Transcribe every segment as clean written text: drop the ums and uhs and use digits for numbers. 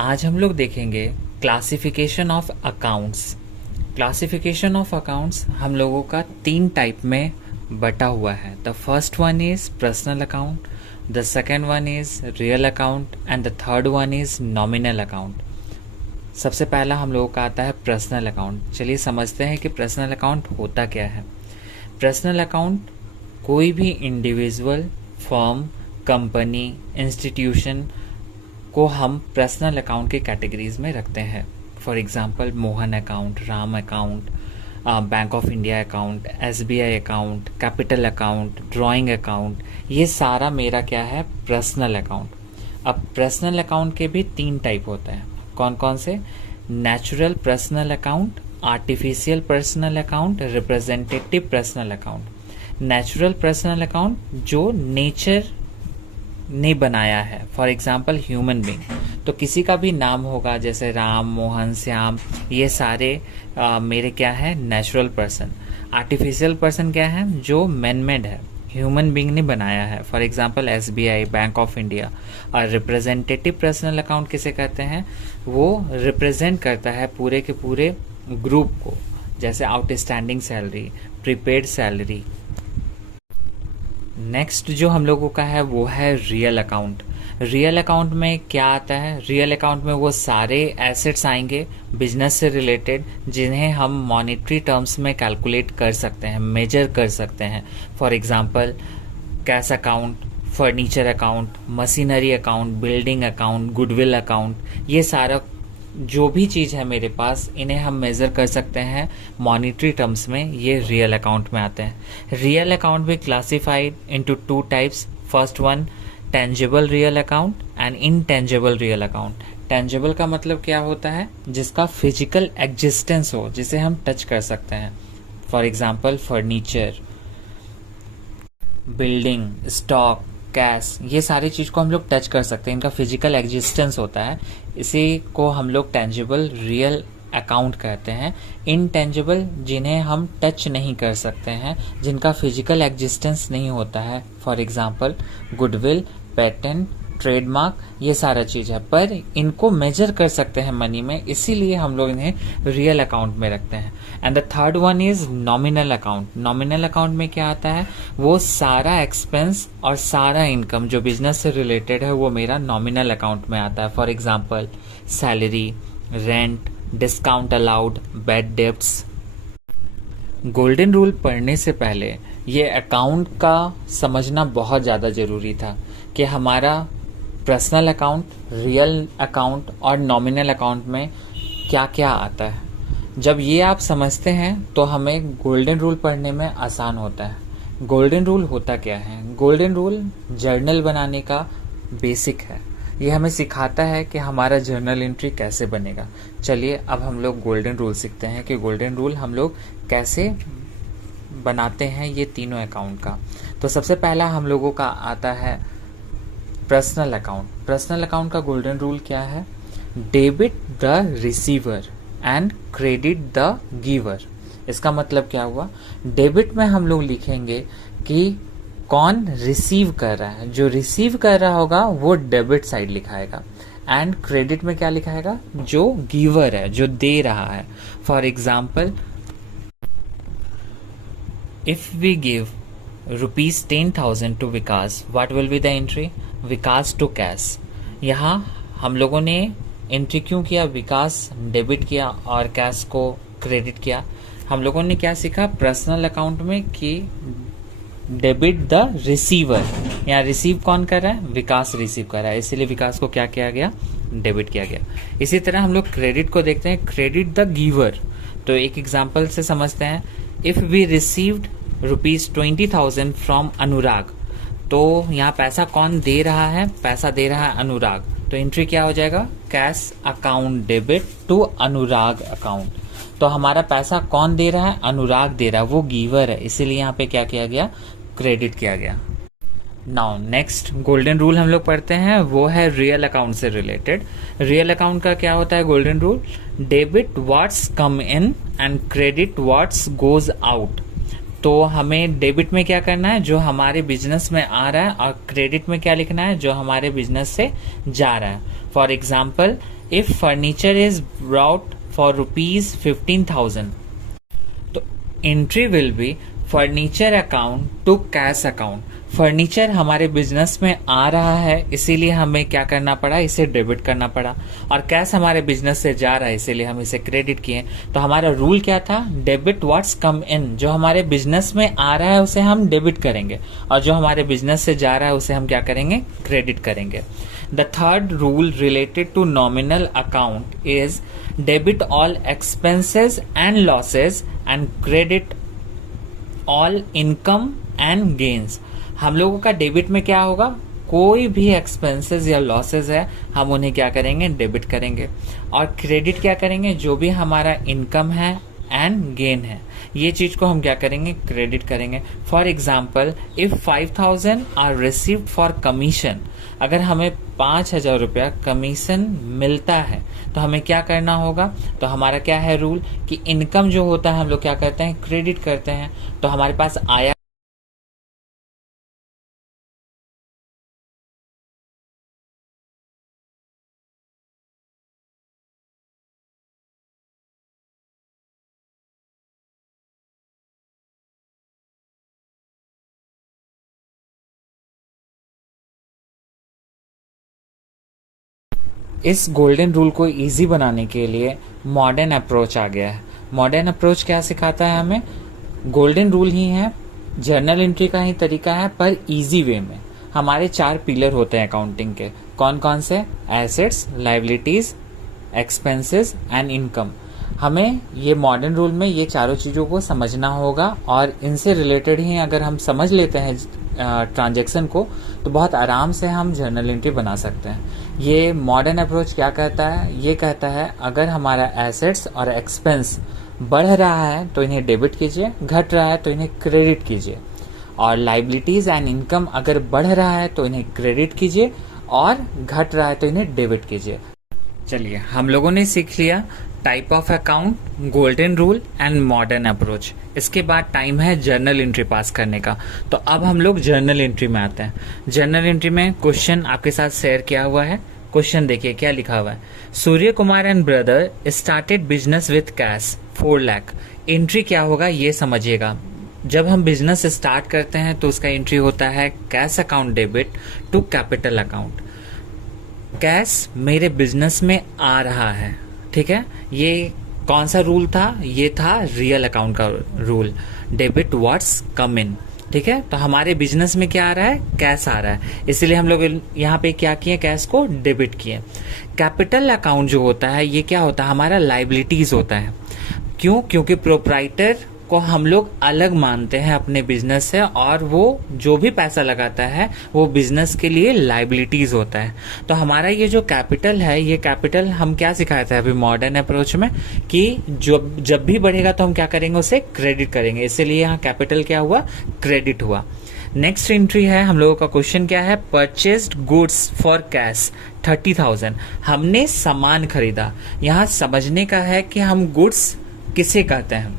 आज हम लोग देखेंगे classification of accounts. Classification of accounts हम लोगों का 3 टाइप में बटा हुआ है। The first one is personal account, the second one is real account and the third one is nominal account. सबसे पहला हम लोगों का आता है पर्सनल अकाउंट। चलिए समझते हैं कि पर्सनल अकाउंट होता क्या है। पर्सनल अकाउंट कोई भी इंडिविजुअल, फर्म, कंपनी, इंस्टीट्यूशन को हम पर्सनल अकाउंट की कैटेगरीज में रखते हैं। For example Mohan account, Ram account, bank of India account, SBI account, capital account, drawing account, ये सारा मेरा क्या है, पर्सनल अकाउंट। अब पर्सनल अकाउंट के भी 3 टाइप होते हैं। कौन कौन से? Natural personal account, artificial personal account, representative personal account. Natural personal account जो नेचर ने बनाया है, फॉर एग्जाम्पल ह्यूमन बींग, तो किसी का भी नाम होगा जैसे राम, मोहन, श्याम, ये सारे मेरे क्या है, नेचुरल पर्सन। आर्टिफिशियल पर्सन क्या है, जो मैन मेड है, ह्यूमन बींग ने बनाया है, for example SBI, bank of India. और रिप्रेजेंटेटिव पर्सनल अकाउंट किसे कहते हैं, वो रिप्रेजेंट करता है पूरे के पूरे ग्रुप को, जैसे outstanding salary, prepaid salary. Next जो हम लोगों का है वो है रियल अकाउंट। रियल अकाउंट में क्या आता है, रियल अकाउंट में वो सारे एसेट्स आएंगे बिजनेस से रिलेटेड जिन्हें हम मॉनेटरी टर्म्स में कैलकुलेट कर सकते हैं, मेजर कर सकते हैं। For example cash account, furniture account, machinery account, building account, goodwill account, ये सारा जो भी चीज़ है मेरे पास, इन्हें हम मेज़र कर सकते हैं मॉनेटरी टर्म्स में, ये रियल अकाउंट में आते हैं। रियल अकाउंट भी classified into 2 types. First one tangible real account and intangible real account. Tangible का मतलब क्या होता है, जिसका फिजिकल एग्जिस्टेंस हो, जिसे हम टच कर सकते हैं। For example furniture, building, stock, cash, ये सारी चीज़ को हम लोग टच कर सकते हैं, इनका फिजिकल एग्जिस्टेंस होता है। इसी को हम लोग टेंजिबल रियल अकाउंट कहते हैं। इनटेंजिबल जिन्हें हम टच नहीं कर सकते हैं, जिनका फिजिकल एग्जिस्टेंस नहीं होता है, for example goodwill, patent, trademark, ये सारा चीज़ है, पर इनको मेजर कर सकते हैं मनी में, इसीलिए हम लोग इन्हें रियल अकाउंट में रखते हैं। And the third one is nominal account. Nominal account में क्या आता है, वो सारा एक्सपेंस और सारा इनकम जो बिजनेस से रिलेटेड है वो मेरा नॉमिनल अकाउंट में आता है। For example salary, rent, discount allowed, bad debts. Golden rule पढ़ने से पहले ये अकाउंट का समझना बहुत ज़्यादा ज़रूरी था कि हमारा पर्सनल अकाउंट, रियल अकाउंट और नॉमिनल अकाउंट में क्या क्या आता है। जब ये आप समझते हैं तो हमें गोल्डन रूल पढ़ने में आसान होता है। गोल्डन रूल होता क्या है? गोल्डन रूल जर्नल बनाने का बेसिक है। ये हमें सिखाता है कि हमारा जर्नल एंट्री कैसे बनेगा। चलिए अब हम लोग गोल्डन रूल सीखते हैं कि गोल्डन रूल हम लोग कैसे बनाते हैं ये तीनों अकाउंट का। तो सबसे पहला हम लोगों का आता है पर्सनल अकाउंट। पर्सनल अकाउंट का गोल्डन रूल क्या है? Debit the receiver and credit the giver. इसका मतलब क्या हुआ? डेबिट में हम लोग लिखेंगे कि कौन रिसीव कर रहा है, जो रिसीव कर रहा होगा वो डेबिट साइड लिखाएगा। एंड क्रेडिट में क्या लिखाएगा? जो गिवर है, जो दे रहा है। For example if we give ₹10,000 to Vikas, what will be the entry? Vikas to cash. यहाँ हम लोगों ने एंट्री क्यों किया? विकास डेबिट किया और कैश को क्रेडिट किया। हम लोगों ने क्या सीखा पर्सनल अकाउंट में कि डेबिट द रिसीवर, यहाँ रिसीव कौन कर रहा है? विकास रिसीव कर रहा है, इसीलिए विकास को क्या किया गया? डेबिट किया गया। इसी तरह हम लोग क्रेडिट को देखते हैं, क्रेडिट द गिवर। तो एक एग्जांपल से समझते हैं, इफ वी रिसीव्ड ₹20,000 फ्रॉम अनुराग, तो यहाँ पैसा कौन दे रहा है? पैसा दे रहा है अनुराग, तो एंट्री क्या हो जाएगा? Cash account debit to Anurag account. तो हमारा पैसा कौन दे रहा है? अनुराग दे रहा है, वो गिवर है, इसीलिए यहाँ पे क्या किया गया? क्रेडिट किया गया। नाउ नेक्स्ट गोल्डन रूल हम लोग पढ़ते हैं, वो है रियल अकाउंट से रिलेटेड। रियल अकाउंट का क्या होता है golden rule? Debit what's come in and credit what's goes out. तो हमें डेबिट में क्या करना है? जो हमारे बिजनेस में आ रहा है, और क्रेडिट में क्या लिखना है? जो हमारे बिजनेस से जा रहा है। For example if furniture is brought for ₹15,000, तो entry will be furniture account to cash account. Furniture हमारे बिजनेस में आ रहा है, इसीलिए हमें क्या करना पड़ा, इसे डेबिट करना पड़ा, और कैश हमारे बिजनेस से जा रहा है, इसीलिए हम इसे क्रेडिट किए। तो हमारा रूल क्या था, डेबिट व्हाट्स कम इन। जो हमारे बिजनेस में आ रहा है उसे हम डेबिट करेंगे, और जो हमारे बिजनेस से जा रहा है उसे हम क्या करेंगे, क्रेडिट करेंगे। The third rule related to nominal account is debit all expenses and losses and credit all income and gains। हम लोगों का डेबिट में क्या होगा, कोई भी एक्सपेंसेस या लॉसेस है हम उन्हें क्या करेंगे, डेबिट करेंगे, और क्रेडिट क्या करेंगे, जो भी हमारा इनकम है एंड गेन है, ये चीज को हम क्या करेंगे, क्रेडिट करेंगे। For example, if 5,000 are received for commission, अगर हमें 5,000 रुपया कमीशन मिलता है तो हमें क्या करना होगा, तो हमारा क्या है रूल कि इनकम जो होता है हम लोग क्या करते हैं, क्रेडिट करते हैं। तो हमारे पास आया इस गोल्डन रूल को इजी बनाने के लिए मॉडर्न अप्रोच आ गया है। मॉडर्न अप्रोच क्या सिखाता है हमें, गोल्डन रूल ही है, जर्नल एंट्री का ही तरीका है, पर इजी वे में। हमारे 4 पिलर होते हैं अकाउंटिंग के, कौन कौन से, assets, liabilities, expenses and income. हमें ये मॉडर्न रूल में ये चारों चीज़ों को समझना होगा, और इनसे रिलेटेड ही अगर हम समझ लेते हैं ट्रांजैक्शन को, तो बहुत आराम से हम जर्नल एंट्री बना सकते हैं। ये मॉडर्न अप्रोच क्या कहता है, ये कहता है अगर हमारा एसेट्स और एक्सपेंस बढ़ रहा है तो इन्हें डेबिट कीजिए, घट रहा है तो इन्हें क्रेडिट कीजिए, और लायबिलिटीज एंड इनकम अगर बढ़ रहा है तो इन्हें क्रेडिट कीजिए, और घट रहा है तो इन्हें डेबिट कीजिए। चलिए, हम लोगों ने सीख लिया type of account, golden rule and modern approach. इसके बाद टाइम है जर्नल एंट्री पास करने का। तो अब हम लोग जर्नल एंट्री में आते हैं। जर्नल एंट्री में क्वेश्चन आपके साथ शेयर किया हुआ है। क्वेश्चन देखिए क्या लिखा हुआ है, Surya Kumar and brother started business with cash 4 lakh. Entry क्या होगा ये समझिएगा। जब हम बिजनेस स्टार्ट करते हैं तो उसका एंट्री होता है cash account debit to capital account. कैश मेरे बिजनेस में आ रहा है, ठीक है। ये कौन सा रूल था, ये था रियल अकाउंट का रूल, डेबिट व्हाट्स कम इन, ठीक है। तो हमारे बिजनेस में क्या आ रहा है, कैश आ रहा है, इसलिए हम लोग यहाँ पे क्या किए, कैश को डेबिट किए। कैपिटल अकाउंट जो होता है ये क्या होता है, हमारा लायबिलिटीज होता है। क्यों, क्योंकि प्रोप्राइटर को हम लोग अलग मानते हैं अपने बिजनेस से, और वो जो भी पैसा लगाता है वो बिजनेस के लिए लायबिलिटीज होता है। तो हमारा ये जो कैपिटल है, ये कैपिटल हम क्या सिखाया था अभी मॉडर्न अप्रोच में, कि जब भी बढ़ेगा तो हम क्या करेंगे, उसे क्रेडिट करेंगे, इसीलिए यहाँ कैपिटल क्या हुआ, क्रेडिट हुआ। नेक्स्ट एंट्री है हम लोगों का, क्वेश्चन क्या है, परचेस्ड गुड्स फॉर कैश 30,000। हमने सामान खरीदा। यहाँ समझने का है कि हम गुड्स किसे कहते हैं,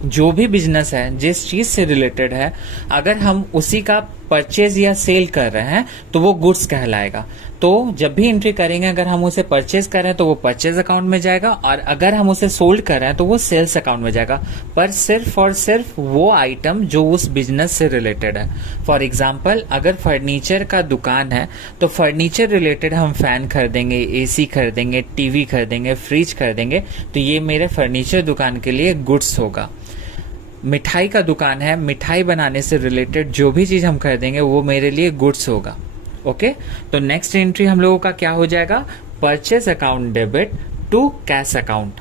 जो भी बिजनेस है जिस चीज से रिलेटेड है, अगर हम उसी का परचेज या सेल कर रहे हैं तो वो गुड्स कहलाएगा। तो जब भी एंट्री करेंगे, अगर हम उसे परचेज कर रहे हैं तो वो परचेज अकाउंट में जाएगा, और अगर हम उसे सोल्ड कर रहे हैं तो वो सेल्स अकाउंट में जाएगा, पर सिर्फ और सिर्फ वो आइटम जो उस बिजनेस से रिलेटेड है। फॉर एग्जाम्पल, अगर फर्नीचर का दुकान है तो फर्नीचर रिलेटेड हम फैन खरीदेंगे, एसी खरीदेंगे, टीवी खरीदेंगे, फ्रिज खरीदेंगे, तो ये मेरे फर्नीचर दुकान के लिए गुड्स होगा। मिठाई का दुकान है, मिठाई बनाने से रिलेटेड जो भी चीज हम खरीदेंगे वो मेरे लिए गुड्स होगा। ओके, तो नेक्स्ट एंट्री हम लोगों का क्या हो जाएगा, purchase account debit to cash account,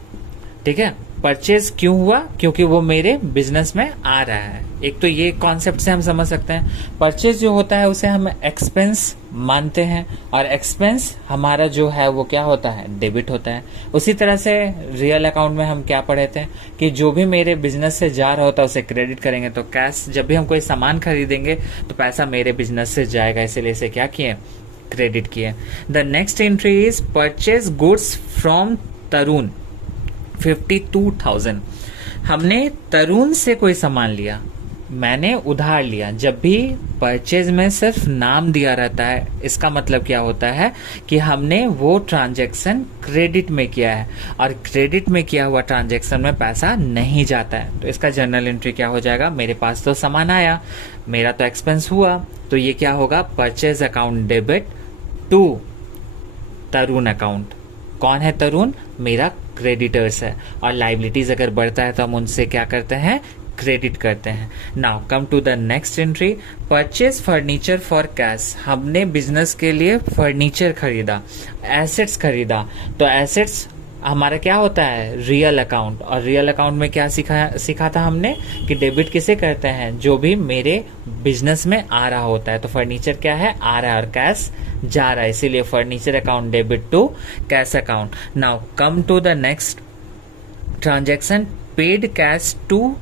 ठीक है। परचेज क्यों हुआ, क्योंकि वो मेरे बिजनेस में आ रहा है। एक तो ये कॉन्सेप्ट से हम समझ सकते हैं, परचेज जो होता है उसे हम एक्सपेंस मानते हैं, और एक्सपेंस हमारा जो है वो क्या होता है, डेबिट होता है। उसी तरह से रियल अकाउंट में हम क्या पढ़े थे कि जो भी मेरे बिजनेस से जा रहा होता है उसे क्रेडिट करेंगे। तो कैश, जब भी हम कोई सामान खरीदेंगे तो पैसा मेरे बिजनेस से जाएगा, इसीलिए इसे क्या किए, क्रेडिट किए। The next entry is purchase goods from Tarun 52,000। हमने तरुण से कोई सामान लिया, मैंने उधार लिया। जब भी परचेज में सिर्फ नाम दिया रहता है, इसका मतलब क्या होता है कि हमने वो ट्रांजैक्शन क्रेडिट में किया है, और क्रेडिट में किया हुआ ट्रांजैक्शन में पैसा नहीं जाता है। तो इसका जर्नल एंट्री क्या हो जाएगा, मेरे पास तो सामान आया, मेरा तो एक्सपेंस हुआ, तो ये क्या होगा, purchase account debit to Tarun account. कौन है तरुण, मेरा क्रेडिटर्स है, और लाइबिलिटीज अगर बढ़ता है तो हम उनसे क्या करते हैं, क्रेडिट करते हैं। Now come to the next entry, purchase furniture for cash. हमने बिजनेस के लिए फर्नीचर खरीदा, एसेट्स खरीदा, तो एसेट्स हमारा क्या होता है, रियल अकाउंट। और रियल अकाउंट में क्या सीखा था हमने कि डेबिट किसे करते हैं, जो भी मेरे बिजनेस में आ रहा होता है। तो फर्नीचर क्या है, आ रहा है, और कैश जा रहा है, इसीलिए furniture account debit to cash account. Now come to the next transaction, paid cash to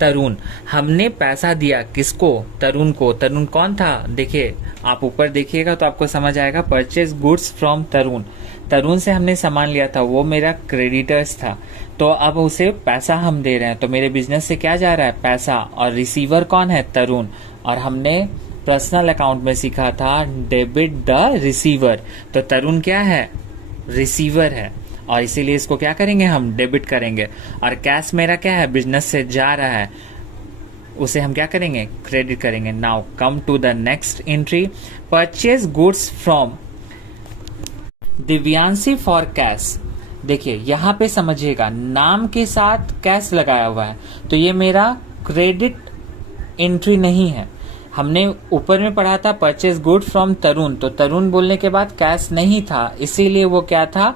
Tarun. हमने पैसा दिया किसको, तरुण को। तरुण कौन था, देखिए आप ऊपर देखिएगा तो आपको समझ आएगा, परचेज गुड्स फ्रॉम तरुण। तरुण से हमने सामान लिया था, वो मेरा क्रेडिटर्स था, तो अब उसे पैसा हम दे रहे हैं, तो मेरे बिजनेस से क्या जा रहा है, पैसा। और रिसीवर कौन है, तरुण। और हमने पर्सनल अकाउंट में सीखा था डेबिट द रिसीवर, तो तरुण क्या है, रिसीवर है, और इसीलिए इसको क्या करेंगे, हम डेबिट करेंगे। और कैश मेरा क्या है, बिजनेस से जा रहा है, उसे हम क्या करेंगे, क्रेडिट करेंगे। Now come to the next entry, purchase goods from Divyanshi for cash. देखिए यहां पे समझिएगा, नाम के साथ कैश लगाया हुआ है, तो ये मेरा क्रेडिट एंट्री नहीं है। हमने ऊपर में पढ़ा था परचेज गुड फ्रॉम तरुण, तो तरुण बोलने के बाद कैश नहीं था, इसीलिए वो क्या था,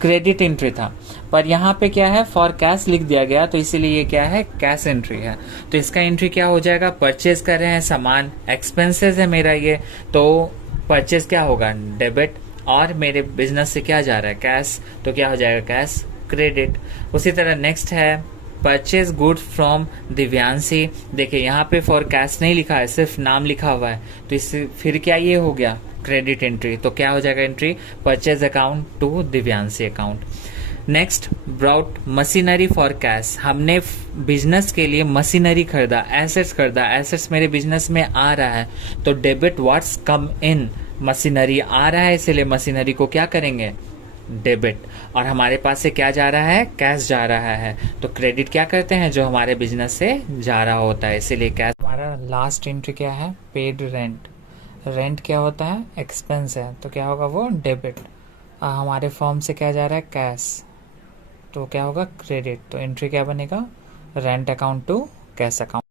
क्रेडिट एंट्री था। पर यहाँ पे क्या है, फॉर कैश लिख दिया गया, तो इसीलिए ये क्या है, कैश एंट्री है। तो इसका एंट्री क्या हो जाएगा, परचेज कर रहे हैं सामान, एक्सपेंसेस है मेरा ये, तो परचेज क्या होगा, डेबिट, और मेरे बिजनेस से क्या जा रहा है, कैश, तो क्या हो जाएगा, कैश क्रेडिट। उसी तरह नेक्स्ट है परचेज गुड फ्रॉम दिव्यांशी। देखिए यहाँ पे फॉर कैश नहीं लिखा है, सिर्फ नाम लिखा हुआ है, तो इससे फिर क्या ये हो गया, क्रेडिट एंट्री। तो क्या हो जाएगा entry, purchase account to Divyanshi account. Next, brought machinery for cash. हमने बिजनेस के लिए मशीनरी खरीदा, एसेट्स खरीदा, एसेट्स मेरे बिजनेस में आ रहा है, तो डेबिट व्हाट्स कम इन, मशीनरी आ रहा है, इसलिए मशीनरी को क्या करेंगे, डेबिट। और हमारे पास से क्या जा रहा है, कैश जा रहा है, तो क्रेडिट क्या करते हैं, जो हमारे बिजनेस से जा रहा होता है, इसीलिए कैश। हमारा लास्ट एंट्री क्या है, पेड रेंट। रेंट क्या होता है, एक्सपेंस है, तो क्या होगा, वो डेबिट। हमारे फॉर्म से क्या जा रहा है, कैश, तो क्या होगा, क्रेडिट। तो एंट्री क्या बनेगा, rent account to cash account.